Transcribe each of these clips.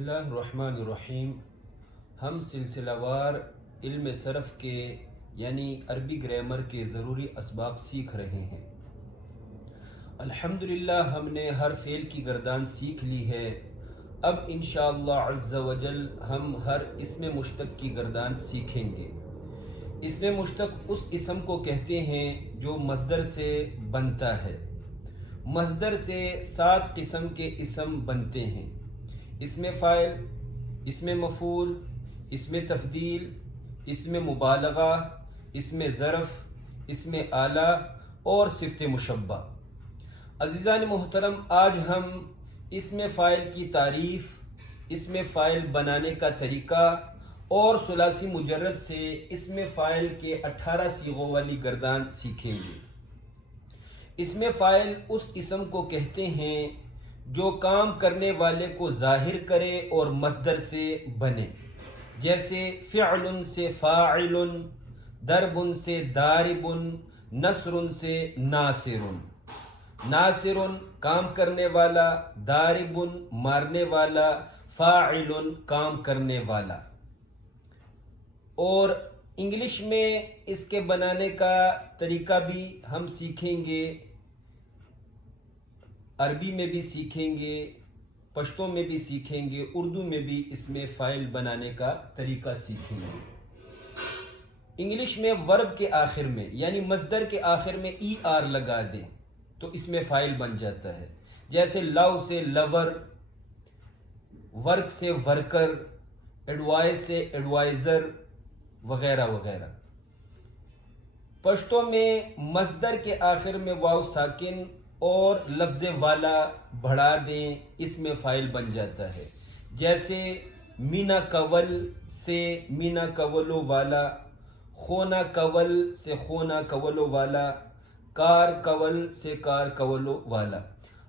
بسم اللہ الرحمن الرحیم۔ ہم سلسلہ وار علم صرف کے یعنی عربی گرامر کے ضروری اسباب سیکھ رہے ہیں۔ الحمدللہ ہم نے ہر فعل کی گردان سیکھ لی ہے۔ اب انشاءاللہ عز و جل ہم ہر اسم مشتق کی گردان سیکھیں گے۔ اسم مشتق اس اسم کو کہتے ہیں جو مصدر سے بنتا ہے۔ مصدر سے 7 قسم کے اسم بنتے ہیں: اسم فاعل، اسم مفعول، اسم تفضیل، اسم مبالغہ، اسم ظرف، اسم آلہ اور صفت مشبہ۔ عزیزان محترم، آج ہم اسم فاعل کی تعریف، اسم فاعل بنانے کا طریقہ اور ثلاثی مجرد سے اسم فاعل کے 18 صیغوں والی گردان سیکھیں گے۔ اسم فاعل اس اسم کو کہتے ہیں جو کام کرنے والے کو ظاہر کرے اور مصدر سے بنے، جیسے فعل سے فاعل، ضرب سے ضارب، نصر سے ناصر۔ ناصر کام کرنے والا، ضارب مارنے والا، فاعل کام کرنے والا۔ اور انگلش میں اس کے بنانے کا طریقہ بھی ہم سیکھیں گے، عربی میں بھی سیکھیں گے، پشتو میں بھی سیکھیں گے، اردو میں بھی اس میں فاعل بنانے کا طریقہ سیکھیں گے۔ انگلش میں ورب کے آخر میں یعنی مصدر کے آخر میں ای آر لگا دیں تو اس میں فاعل بن جاتا ہے، جیسے لو سے لور، ورک سے ورکر، ایڈوائز سے ایڈوائزر وغیرہ وغیرہ۔ پشتو میں مصدر کے آخر میں واو ساکن اور لفظ والا بڑھا دیں، اس میں فاعل بن جاتا ہے، جیسے مینا کول سے مینا کولو والا، خونا کول سے خونا کولو والا، کار کول سے کار کولو والا۔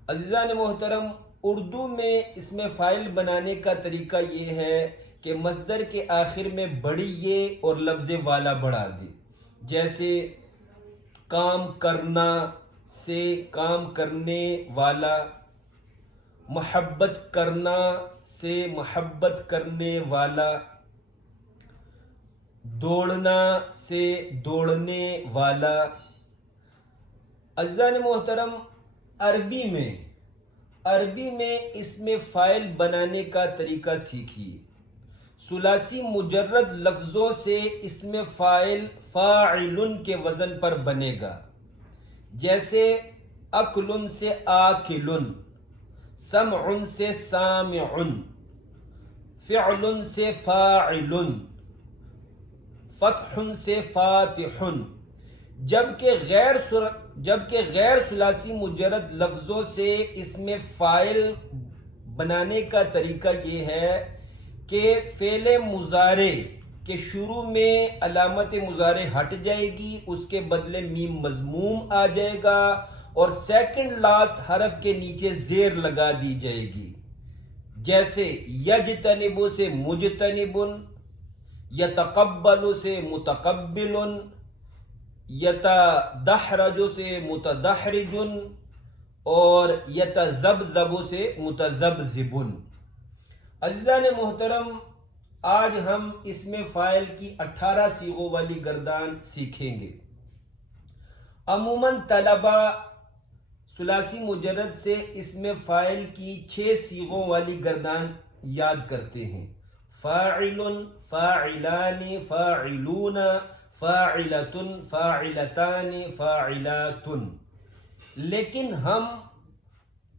عزیزان محترم، اردو میں اس میں فاعل بنانے کا طریقہ یہ ہے کہ مصدر کے آخر میں بڑی یہ اور لفظ والا بڑھا دیں، جیسے کام کرنا سے کام کرنے والا، محبت کرنا سے محبت کرنے والا، دوڑنا سے دوڑنے والا۔ عزیزان محترم، عربی میں اس میں فاعل بنانے کا طریقہ سیکھیے۔ ثلاثی مجرد لفظوں سے اسم فاعل فاعل کے وزن پر بنے گا، جیسے اکل سے آکل، سمع سے سامع، فعل سے فاعل، فتح سے فاتح۔ جبکہ غیر ثلاثی مجرد لفظوں سے اسم فاعل بنانے کا طریقہ یہ ہے کہ فعل مضارع کے شروع میں علامت مضارع ہٹ جائے گی، اس کے بدلے میم مضموم آ جائے گا اور سیکنڈ لاسٹ حرف کے نیچے زیر لگا دی جائے گی، جیسے یجتنب سے مجتنب، یتقبل سے متقبل، یتدحرج سے متدحرج اور یتذبذب سے متذبذب۔ عزیزان محترم، آج ہم اسم فاعل کی 18 صیغوں والی گردان سیکھیں گے۔ عموماً طلبہ ثلاثی مجرد سے اسم فاعل کی 6 صیغوں والی گردان یاد کرتے ہیں: فاعل، فاعلان، فاعلون، فاعلۃ، فاعلتان، فاعلات۔ لیکن ہم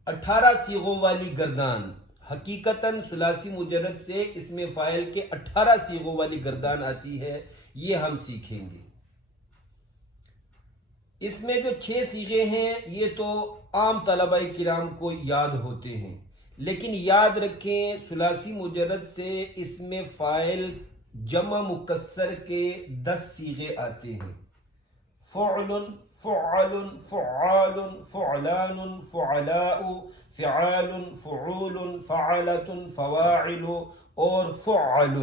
18 صیغوں والی گردان، حقیقتاً ثلاثی مجرد سے اسم فاعل کے 18 صیغوں والی گردان آتی ہے، یہ ہم سیکھیں گے۔ اس میں جو 6 صیغے ہیں یہ تو عام طلبہ کرام کو یاد ہوتے ہیں، لیکن یاد رکھیں ثلاثی مجرد سے اسم فاعل جمع مکسر کے 10 صیغے آتے ہیں: فعل، فعل، فعال، فعلان، فعلاء، فعال، فعول، فعلۃ، فواعل اور فعل۔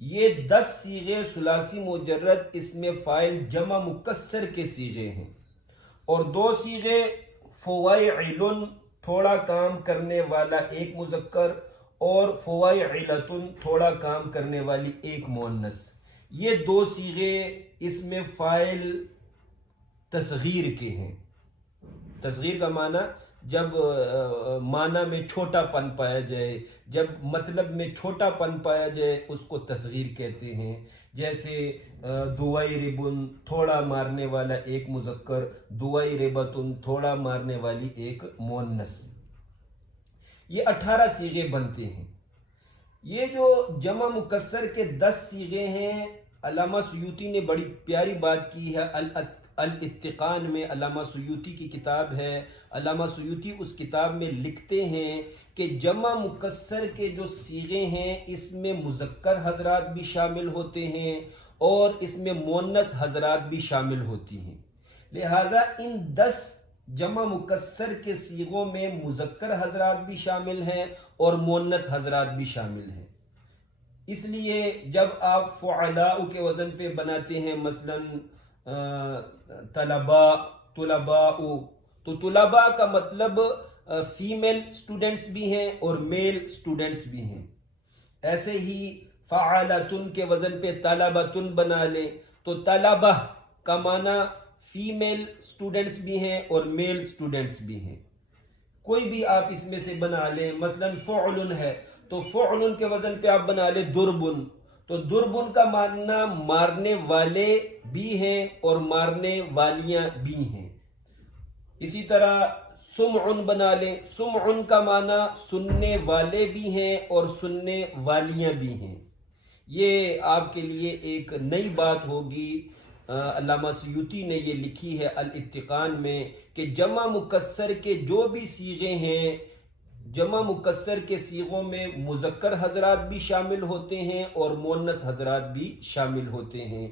یہ 10 صیغے ثلاثی مجرد اسم فاعل جمع مکسر کے صیغے ہیں، اور 2 صیغے فویعل تھوڑا کام کرنے والا ایک مذکر اور فوائعلتن تھوڑا کام کرنے والی ایک مؤنث. یہ دو صیغے اس میں فاعل تصغیر کے ہیں. تصغیر کا معنی جب معنی میں چھوٹا پن پایا جائے، جب مطلب میں چھوٹا پن پایا جائے اس کو تصغیر کہتے ہیں. جیسے دوائربن تھوڑا مارنے والا ایک مذکر، دوائربتن تھوڑا مارنے والی ایک مؤنث. یہ 18 صیغے بنتے ہیں. یہ جو جمع مکسر کے 10 صیغے ہیں، علامہ سیوطی نے بڑی پیاری بات کی ہے. الاتقان میں علامہ سیوطی کی کتاب ہے. علامہ سیوطی اس کتاب میں لکھتے ہیں کہ جمع مکسر کے جو صیغے ہیں اس میں مذکر حضرات بھی شامل ہوتے ہیں اور اس میں مؤنث حضرات بھی شامل ہوتی ہیں. لہٰذا ان 10 جمع مکسر کے صیغوں میں مذکر حضرات بھی شامل ہیں اور مؤنث حضرات بھی شامل ہیں. اس لیے جب آپ فعلاء کے وزن پہ بناتے ہیں، مثلاً طلباء، تو طلباء کا مطلب فیمیل سٹوڈنٹس بھی ہیں اور میل سٹوڈنٹس بھی ہیں. ایسے ہی فعالتن کے وزن پہ طلبتن بنا لیں تو طلبہ کا معنی فیمیل سٹوڈنٹس بھی ہیں اور میل سٹوڈنٹس بھی ہیں. کوئی بھی آپ اس میں سے بنا لیں، مثلا فعل ہے تو فعل کے وزن پہ آپ بنا لیں دربن، تو دربن کا معنی مارنے والے بھی ہیں اور مارنے والیاں بھی ہیں. اسی طرح سمعن بنا لیں، سمعن کا معنی سننے والے بھی ہیں اور سننے والیاں بھی ہیں. یہ آپ کے لیے ایک نئی بات ہوگی. علامہ سیوطی نے یہ لکھی ہے الاتقان میں کہ جمع مکسر کے جو بھی صیغے ہیں، جمع مکسر کے صیغوں میں مذکر حضرات بھی شامل ہوتے ہیں اور مؤنث حضرات بھی شامل ہوتے ہیں.